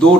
2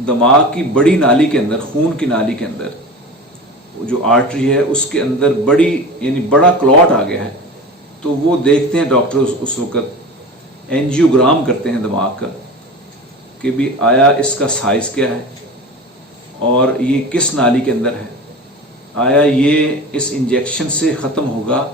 دماغ کی بڑی نالی کے اندر، خون کی نالی کے اندر جو آرٹری ہے اس کے اندر بڑی یعنی بڑا کلاٹ آ گیا ہے، تو وہ دیکھتے ہیں ڈاکٹر اس وقت اینجیوگرام کرتے ہیں دماغ کا کہ بھی آیا اس کا سائز کیا ہے اور یہ کس نالی کے اندر ہے، آیا یہ اس انجیکشن سے ختم ہوگا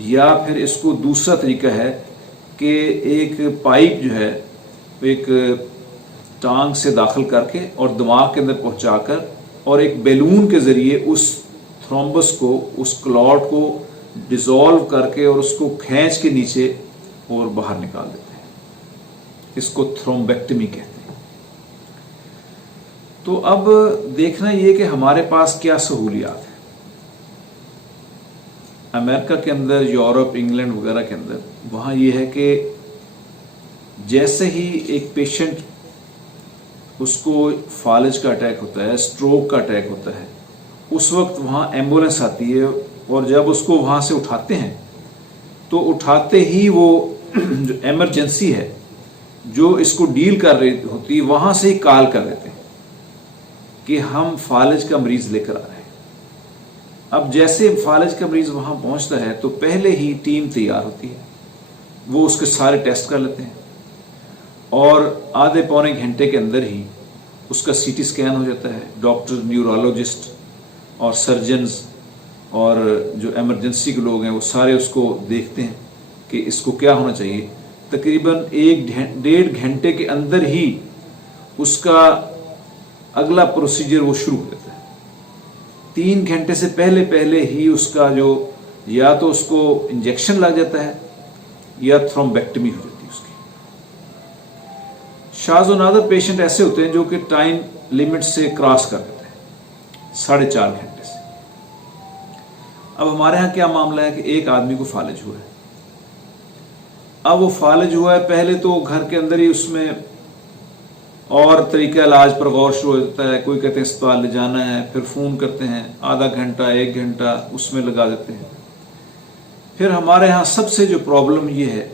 یا پھر اس کو دوسرا طریقہ ہے کہ ایک پائپ جو ہے ایک ٹانگ سے داخل کر کے اور دماغ کے اندر پہنچا کر اور ایک بیلون کے ذریعے اس تھرومبس کو، اس کلاٹ کو ڈیزالو کر کے اور اس کو کھینچ کے نیچے اور باہر نکال دیتے ہیں، اس کو تھرومبیکٹمی کہتے ہیں۔ تو اب دیکھنا یہ کہ ہمارے پاس کیا سہولیات ہیں۔ امریکہ کے اندر، یورپ، انگلینڈ وغیرہ کے اندر وہاں یہ ہے کہ جیسے ہی ایک پیشنٹ اس کو فالج کا اٹیک ہوتا ہے، سٹروک کا اٹیک ہوتا ہے، اس وقت وہاں ایمبولینس آتی ہے اور جب اس کو وہاں سے اٹھاتے ہیں تو اٹھاتے ہی وہ جو ایمرجنسی ہے جو اس کو ڈیل کر رہی ہوتی ہے وہاں سے ہی کال کر دیتے ہیں کہ ہم فالج کا مریض لے کر آ رہے ہیں۔ اب جیسے فالج کا مریض وہاں پہنچتا ہے تو پہلے ہی ٹیم تیار ہوتی ہے، وہ اس کے سارے ٹیسٹ کر لیتے ہیں اور آدھے پونے گھنٹے کے اندر ہی اس کا سی ٹی اسکین ہو جاتا ہے۔ ڈاکٹر، نیورولوجسٹ اور سرجنز اور جو ایمرجنسی کے لوگ ہیں وہ سارے اس کو دیکھتے ہیں کہ اس کو کیا ہونا چاہیے۔ تقریباً 1.5 گھنٹے کے اندر ہی اس کا اگلا پروسیجر وہ شروع ہو جاتا ہے۔ 3 گھنٹے سے پہلے ہی اس کا جو یا تو اس کو انجیکشن لگ جاتا ہے یا تھرومبیکٹمی ہو جاتی ہے اس کی۔ شاذ و نادر پیشنٹ ایسے ہوتے ہیں جو کہ ٹائم لیمٹ سے کراس کر دیتے ہیں 4.5 گھنٹے سے۔ اب ہمارے ہاں کیا معاملہ ہے کہ ایک آدمی کو فالج ہوا ہے، اب وہ فالج ہوا ہے، پہلے تو گھر کے اندر ہی اس میں اور طریقہ علاج پر غور شروع ہوتا ہے، کوئی کہتے ہیں اسپتال لے جانا ہے، پھر فون کرتے ہیں، آدھا گھنٹہ 1 گھنٹہ اس میں لگا دیتے ہیں۔ پھر ہمارے ہاں سب سے جو پرابلم یہ ہے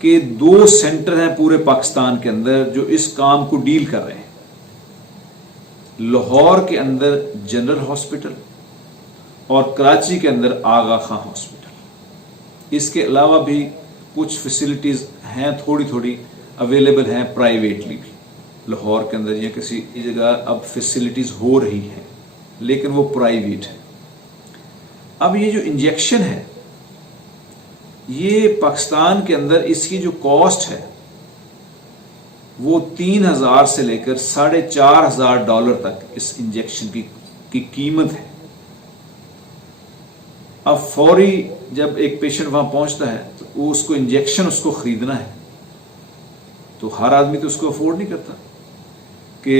کہ 2 سینٹر ہیں پورے پاکستان کے اندر جو اس کام کو ڈیل کر رہے ہیں۔ لاہور کے اندر جنرل ہاسپٹل اور کراچی کے اندر آغا خان ہاسپٹل۔ اس کے علاوہ بھی کچھ فیسلٹیز ہیں، تھوڑی اویلیبل ہیں پرائیویٹلی بھی۔ لاہور کے اندر یا کسی جگہ اب فیسلٹیز ہو رہی ہیں لیکن وہ پرائیویٹ ہے۔ اب یہ جو انجیکشن ہے یہ پاکستان کے اندر اس کی جو کاسٹ ہے وہ 3,000 سے لے کر $4,500 تک اس انجیکشن کی قیمت ہے۔ اب فوری جب ایک پیشنٹ وہاں پہنچتا ہے تو وہ اس کو انجیکشن اس کو خریدنا ہے، تو ہر آدمی تو اس کو افورڈ نہیں کرتا کہ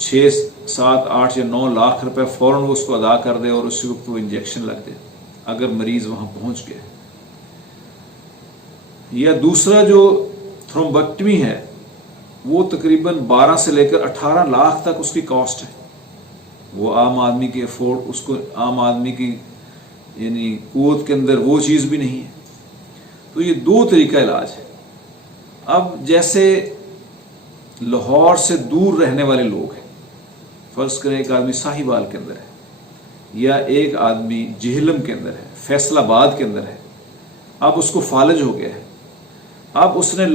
6, 7, 8 یا 9 لاکھ روپے فوراً وہ اس کو ادا کر دے اور اسی وقت وہ انجیکشن لگ دے اگر مریض وہاں پہنچ گیا۔ یا دوسرا جو تھرومبیکٹمی ہے وہ تقریباً 12 سے لے کر 18 لاکھ تک اس کی کاسٹ ہے، وہ عام آدمی کی افورڈ، اس کو عام آدمی کی یعنی قوت کے اندر وہ چیز بھی نہیں ہے۔ تو یہ 2 طریقہ علاج ہے۔ اب جیسے لاہور سے دور رہنے والے لوگ ہیں، فرض کریں ایک آدمی ساہیوال کے اندر ہے یا ایک آدمی جہلم کے اندر ہے، فیصل آباد کے اندر ہے، اب اس کو فالج ہو گیا ہے، اب اس نے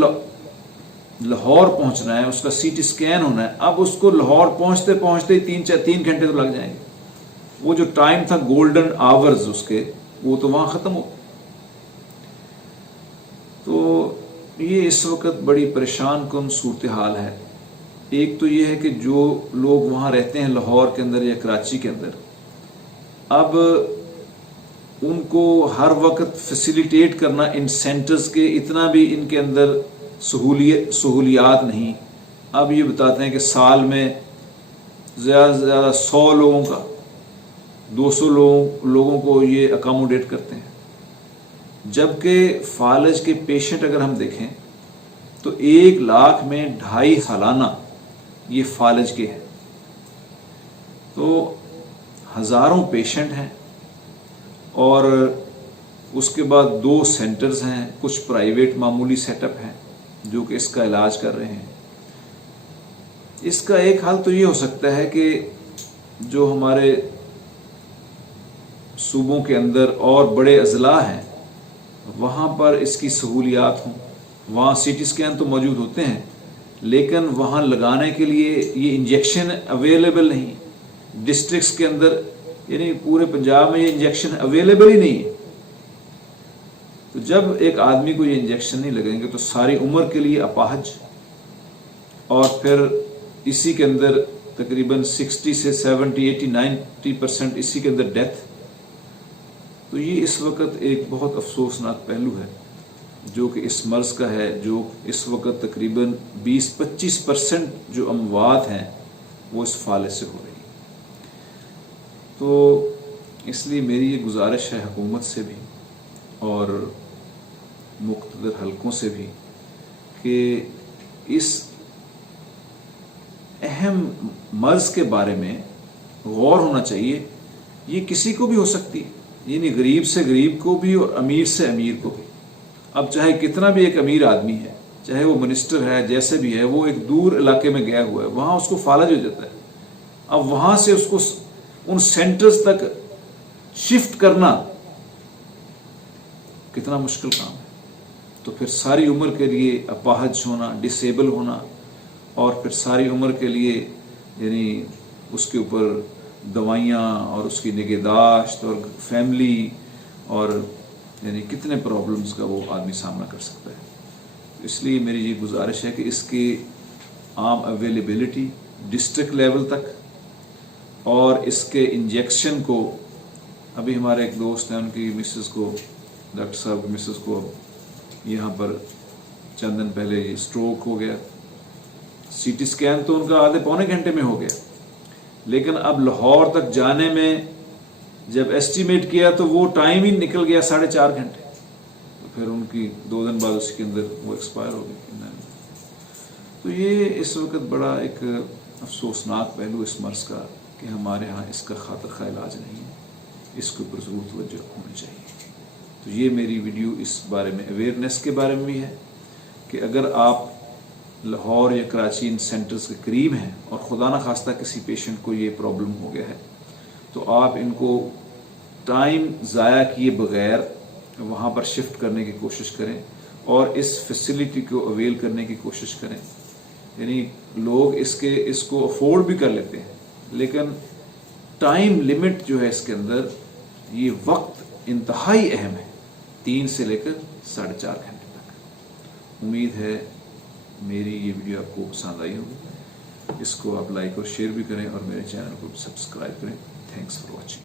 لاہور پہنچنا ہے، اس کا سی ٹی اسکین ہونا ہے، اب اس کو لاہور پہنچتے ہی 3 گھنٹے تو لگ جائیں گے۔ وہ جو ٹائم تھا گولڈن آورز اس کے، وہ تو وہاں ختم ہو۔ تو یہ اس وقت بڑی پریشان کن صورتحال ہے۔ ایک تو یہ ہے کہ جو لوگ وہاں رہتے ہیں لاہور کے اندر یا کراچی کے اندر، اب ان کو ہر وقت فیسیلیٹیٹ کرنا ان سینٹرز کے، اتنا بھی ان کے اندر سہولیات نہیں۔ اب یہ بتاتے ہیں کہ سال میں زیادہ سے زیادہ 100 لوگوں کا، 200 لوگوں کو یہ اکاموڈیٹ کرتے ہیں، جبکہ فالج کے پیشنٹ اگر ہم دیکھیں تو 1 لاکھ میں 2.5 سالانہ یہ فالج کے ہیں، تو ہزاروں پیشنٹ ہیں اور اس کے بعد 2 سینٹرز ہیں، کچھ پرائیویٹ معمولی سیٹ اپ ہیں جو کہ اس کا علاج کر رہے ہیں۔ اس کا ایک حل تو یہ ہو سکتا ہے کہ جو ہمارے صوبوں کے اندر اور بڑے اضلاع ہیں وہاں پر اس کی سہولیات ہوں. وہاں سی ٹی اسکین تو موجود ہوتے ہیں لیکن وہاں لگانے کے لیے یہ انجیکشن اویلیبل نہیں. ڈسٹرکٹس کے اندر یعنی پورے پنجاب میں یہ انجیکشن اویلیبل ہی نہیں ہے. تو جب ایک آدمی کو یہ انجیکشن نہیں لگیں گے تو ساری عمر کے لیے اپاہج، اور پھر اسی کے اندر تقریباً 60 سے 70 80 90% اسی کے اندر ڈیتھ. تو یہ اس وقت ایک بہت افسوسناک پہلو ہے جو کہ اس مرض کا ہے، جو اس وقت تقریباً 20-25% جو اموات ہیں وہ اس فالج سے ہو رہی ہیں. تو اس لیے میری یہ گزارش ہے حکومت سے بھی اور مقتدر حلقوں سے بھی کہ اس اہم مرض کے بارے میں غور ہونا چاہیے. یہ کسی کو بھی ہو سکتی ہے، یعنی غریب سے غریب کو بھی اور امیر سے امیر کو بھی. اب چاہے کتنا بھی ایک امیر آدمی ہے، چاہے وہ منسٹر ہے، جیسے بھی ہے، وہ ایک دور علاقے میں گیا ہوا ہے، وہاں اس کو فالج ہو جاتا ہے. اب وہاں سے اس کو ان سینٹرز تک شفٹ کرنا کتنا مشکل کام ہے. تو پھر ساری عمر کے لیے اپاہج ہونا، ڈسیبل ہونا، اور پھر ساری عمر کے لیے یعنی اس کے اوپر دوائیاں اور اس کی نگہداشت اور فیملی اور یعنی کتنے پرابلمز کا وہ آدمی سامنا کر سکتا ہے. اس لیے میری یہ گزارش ہے کہ اس کی عام اویلیبلٹی ڈسٹرکٹ لیول تک اور اس کے انجیکشن کو، ابھی ہمارے ایک دوست ہیں ان کی مسز کو، ڈاکٹر صاحب کی مسز کو یہاں پر چند دن پہلے یہ اسٹروک ہو گیا. سی ٹی اسکین تو ان کا آدھے پونے گھنٹے میں ہو گیا، لیکن اب لاہور تک جانے میں جب ایسٹیمیٹ کیا تو وہ ٹائم ہی نکل گیا 4.5 گھنٹے. تو پھر ان کی 2 دن بعد اس کے اندر وہ ایکسپائر ہو گئی. تو یہ اس وقت بڑا ایک افسوسناک پہلو اس مرض کا کہ ہمارے ہاں اس کا خاطر خواہ علاج نہیں ہے. اس کے اوپر ضرور توجہ ہونی چاہیے. تو یہ میری ویڈیو اس بارے میں اویئرنیس کے بارے میں بھی ہے کہ اگر آپ لاہور یا کراچی ان سینٹرز کے قریب ہیں اور خدا نہ خواستہ کسی پیشنٹ کو یہ پرابلم ہو گیا ہے تو آپ ان کو ٹائم ضائع کیے بغیر وہاں پر شفٹ کرنے کی کوشش کریں اور اس فیسلٹی کو اویل کرنے کی کوشش کریں. یعنی لوگ اس کو افورڈ بھی کر لیتے ہیں لیکن ٹائم لمٹ جو ہے اس کے اندر، یہ وقت انتہائی اہم ہے، 3 سے لے کر 4.5 گھنٹے تک. امید ہے میری یہ ویڈیو آپ کو پسند آئی ہوگی. اس کو آپ لائک اور شیئر بھی کریں اور میرے چینل کو سبسکرائب کریں. Thanks for watching.